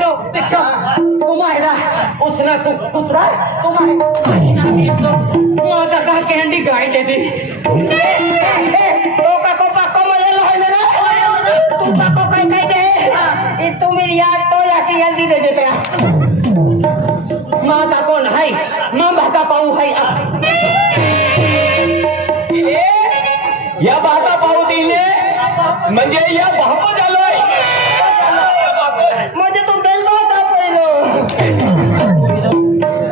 no देखो तुम्हारा उसने तू कुतरा तुम्हारे माता का कैंडी गाय दे दी तो का को पाको मले होले ना तू पाको कहीं कहीं दे ये तू मेरी याद तो लाके जल्दी दे देते माता कौन है मां बाता पाऊ है या बाता पाऊ दिले म्हणजे या बाप झालोय म्हणजे तू बेलबा का पहिलो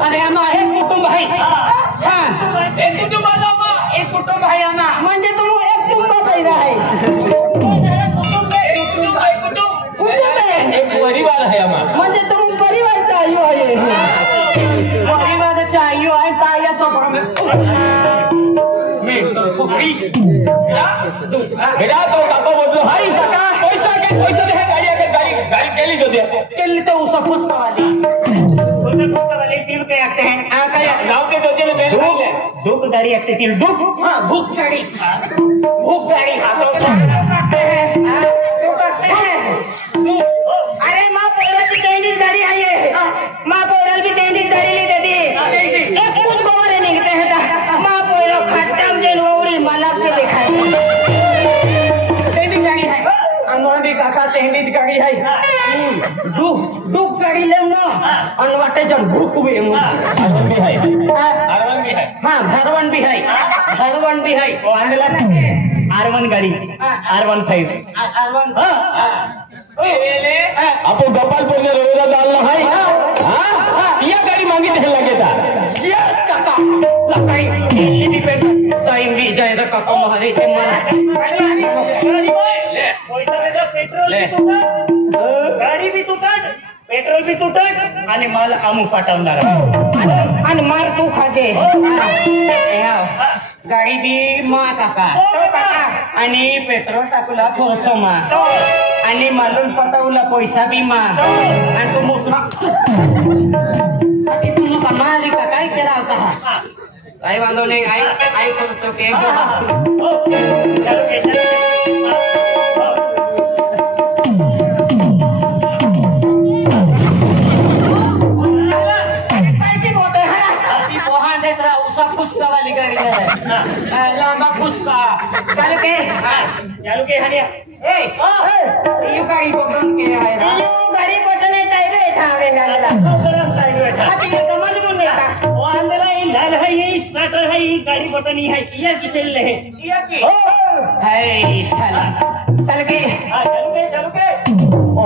अरे आम्हा एक कुटुंब आहे हां एक कुटुंब आहे आम्हा म्हणजे तू एक कुटुंब आहे एक परिवार आहे आम्हा म्हणजे तू परिवारचा आयु आहे परिवाराचा आयु आहे तायाचा बेटा तो बापा बोललो हाय पैसा दे गाडी केली जो दे केली तो उसा फुसकावाली तिल के आते हैं आ काय नाव के दो दिले मेरे दुख गाड़ी आते तिल दुख हां भूख गाड़ी हाथों करते हैं अरे मां पोरल भी टेनिस गाड़ी है ये मां पोरल भी टेनिस गाड़ी ले देती एक कुछ कोरे निकलते हैं मां पोरल खट्टम जेन ओड़ी माला के दिखाई टेनिस गाड़ी है अनवाडी काका टेनिस गाड़ी है दुख गाड़ी ले ना अनवाटे जन भूख हुए अरवन भी है हां भरवन भी है वो आंगला R1 गाड़ी R15 हां आपण गोपालपूर ने रोजा डालना है हां या गाड़ी मांगी थे लगे था यस काका लकाई ये डिपेंड टाइम भी जाएगा काका महारे के मन पैसा ले जा पेट्रोल भी तू गाड़ी भी तू काट पेट्रोल भी तू टाक आणि माल आमू पाठवणार आणि मार तू खाते गाडी बी मा काका आणि पेट्रोल टाकूला खर्च मा आणि मालून पटवला पैसा बी मा आणि तू मुसरा तू कमाल का काय केला होता काय वांदो नाही आई करतो के फुसका वाली गाड़ी है लांबा फुसका चालू के हनिया ए यू गाड़ी पकड़न के आए रा यू गाड़ी पकड़ने टाइम बैठा आवे गाला सोकरन टाइम बैठा अच्छा ये कमल मुन नेता वो अंदर है लाल है ये स्टार्टर है ये गाड़ी बटनी है ये किसे ले है ये की है साला चल के हां चल के ओ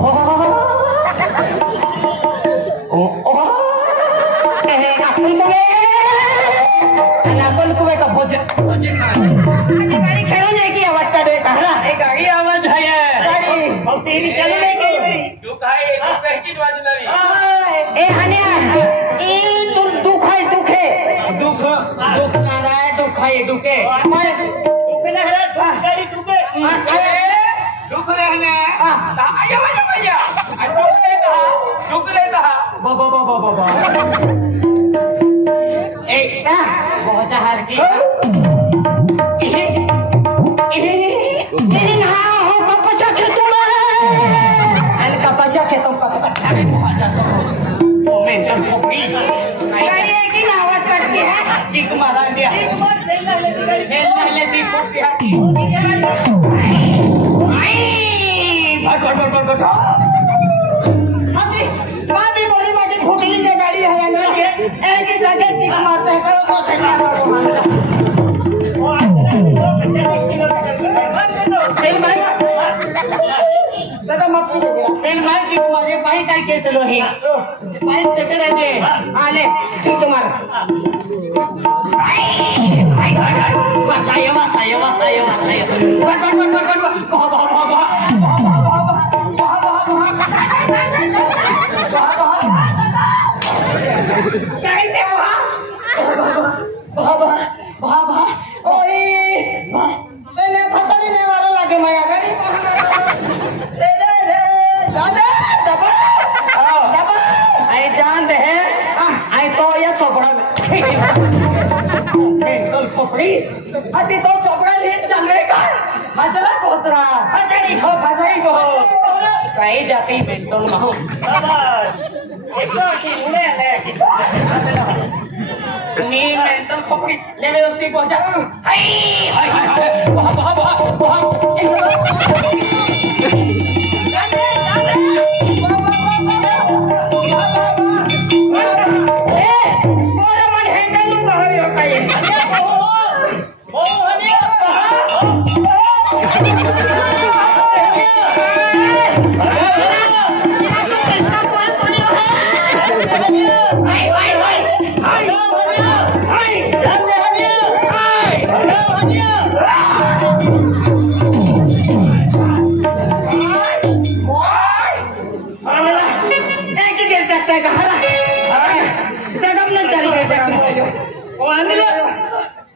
अपन तो का भोजन गाड़ी खेलो नहीं की आवाज का दे कहला ये गाड़ी आवाज है गाड़ी अब तेरी चलो नहीं गई भाई तू काहे पहकी आवाज नहीं ए हनिया ए तू दुख ना रहा है दुख मैं दुख ना है गाड़ी दुख रहने आया भैया दुख लेता बाबा ए क्या बहुत हार की तेरी ना हो कपचा खेतों में अल कपचा खेतों का पत्थर बहुत जाता ओ मेंटल खोपड़ी गाड़ी की आवाज करती है ठीक मारा दिया ठीक मार सेल लेती खोपड़ी आती आई भाग अजी मां भी बोली माटी खोपड़ी की गाड़ी है अंदर एक ही जगह टिक मारते हैं करो वो सही मारो वो तेल भाई दादा माफ कीजिए तेल भाई की तुम्हारे भाई काय कहते लो ही भाई सेटर है आले तू तुम्हारा वासायो अति तो चपड़ा लेन चल रहे का हसला कोतरा हसड़ी हो काही जाके मेंटल माहो नी मेंटल खोपड़ी ले व्यवस्थित पहुंचा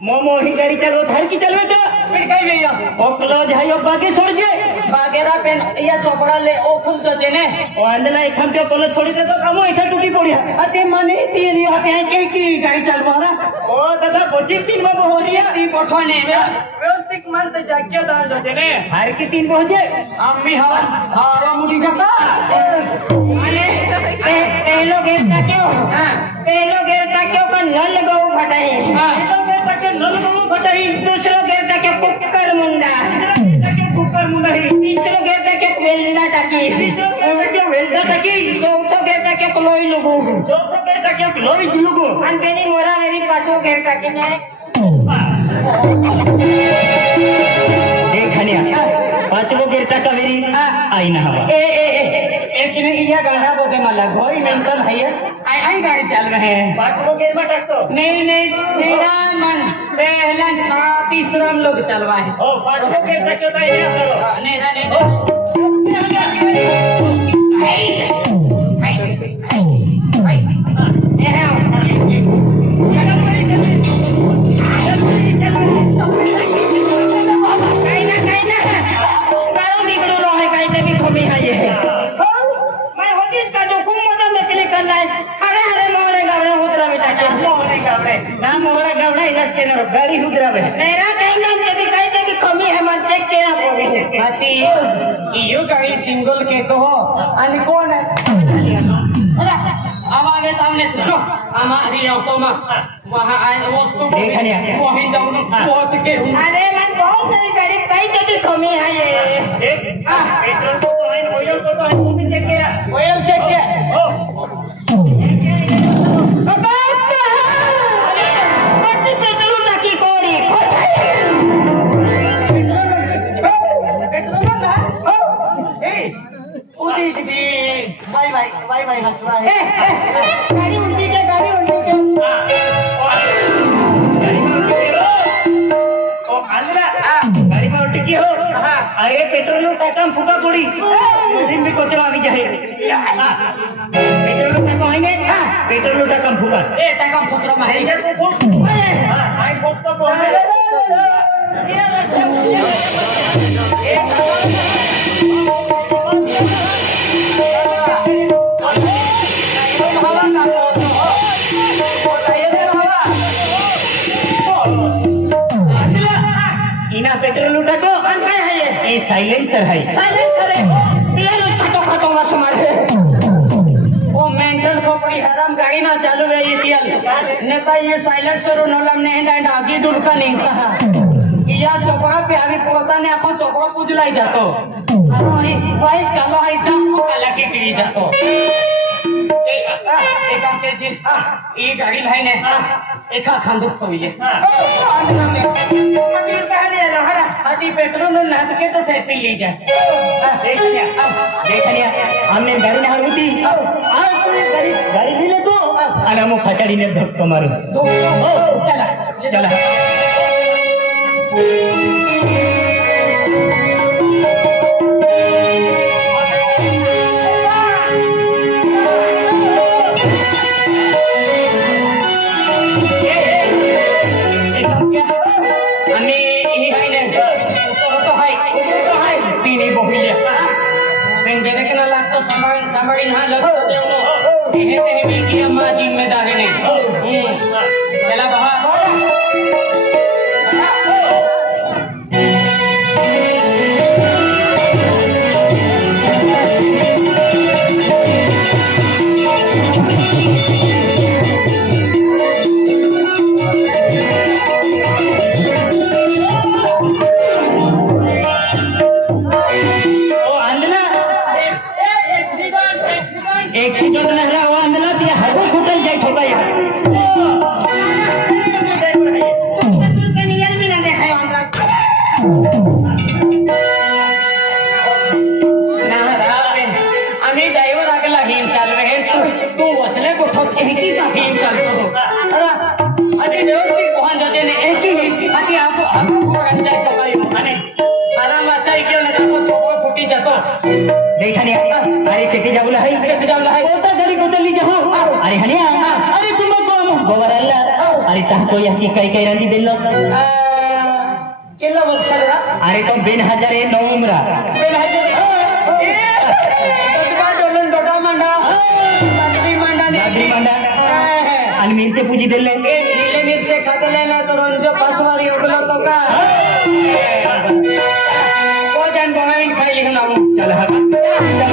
मोमो ही गाड़ी चलो धर की चलवे तो फिर कहीं भैया ओकलो जाइयो बागे छोड़ जे बागेरा पेन या सोपड़ा ले ओ खुल जो जेने ओ अंदला एखन के पले छोड़ी दे तो कामो एठा टूटी पड़िया अति मने तेरी हते हैं की गाड़ी चलवारा ओ दादा बची 3 बजे हो रिया ती पठने व्यवस्थित मन ते जाग्या दान जो जेने हर की 3 बजे अम्मी हवा हारो मुड़ी जाता अरे ए लोग एकटा क्यों ए लोग एकटा क्यों का नल गौ फटाई हां नल गौ फटाई दूसरा गेटा के कुकर मुंडा तीसरा गेटा के वेल्ला टाकी चौथा गेटा के क्लोई लुगु अनबेनी मोरा मेरी पांचों गेटा के ने देखनिया पांचों गेटा का मेरी आई ना हवा एक इया गाना बोले मला घोई मेंटल है आई गाड़ी चल रहे हैं पांचों गेट में टक तो नहीं मेरा मन पहला तीसरा लोग चलवाए ओ पांचों गेट तक तो ये करो नहीं गाड़ी हुदरा में मेरा कहना कभी कहते कि कमी है मन चेक तेरा बोले हाथी यो गाड़ी टिंगल के तो हो अनि कौन है अब आगे सामने तो हमारी ऑटो में वहां आए वस्तु देखनिया वहीं जाऊं बहुत के अरे मन बहुत नई गाड़ी कहते कि कमी है ये पेट्रोल तो है ऑयल तो है वो भी चेक किया ऑयल चेक किया ओ बाय गाड़ी उल्टी के ओ आंध्रा गाड़ी में उल्टी की हो अरे पेट्रोल टाका फूटा थोड़ी दिन भी कोचवा भी जाए पेट्रोल टाका होंगे पेट्रोल टाका फूटा ए टाका फूटा मारे तो फूट हां फूट तो बोल पेट्रोल लूटा तो है ये साइलेंसर है तेल खटो खटो बस मारे ओ मेंटल खोपड़ी हराम गाड़ी ना चालू है ये तेल नेता ये साइलेंसर नलम ने एंड आगे डुलका नहीं कहा या चोपड़ा पे अभी पोता ने अपन चोपड़ा पूजलाई जातो अरे भाई काला है जब काला के पी जातो एक के जी ये गाड़ी भाई ने एक खांदुक होइले मतीर कहले रहरा हाथी पेट्रोल नाद के तो पी ली जाए देखनिया हमने गाड़ी ना होती आज पूरी गाड़ी भी ले तो अनामो फटाड़ी ने धक्का मारो चला चला संभाली हाँ लग माँ जिम्मेदारी नहीं चला बहा आम्ही ड्रायव्हर आगला हिम चालू आहे तू बसले कुठं एकी का हिम चालतो अति व्यवस्थित पहुंच जाते ने एक ही अति आपको जाए सफारी माने आराम अच्छा ही क्यों नहीं आपको छोको फूटी जातो देखा नहीं अरे सेठी जाऊला है कोणता घरी कोतली जाऊ अरे हनिया अरे तुम को गोबर अल्लाह अरे ता को यही काही रांदी दिलो केला वर्षाला अरे तो 2009 उमरा 2000 डोडा मांडा आणि मिरची पूजी दिले नीले मिरचे खातले ना तर रंजो पासवारी उठलो तो का को जान बनावीन खाई लिखून आऊ चल हा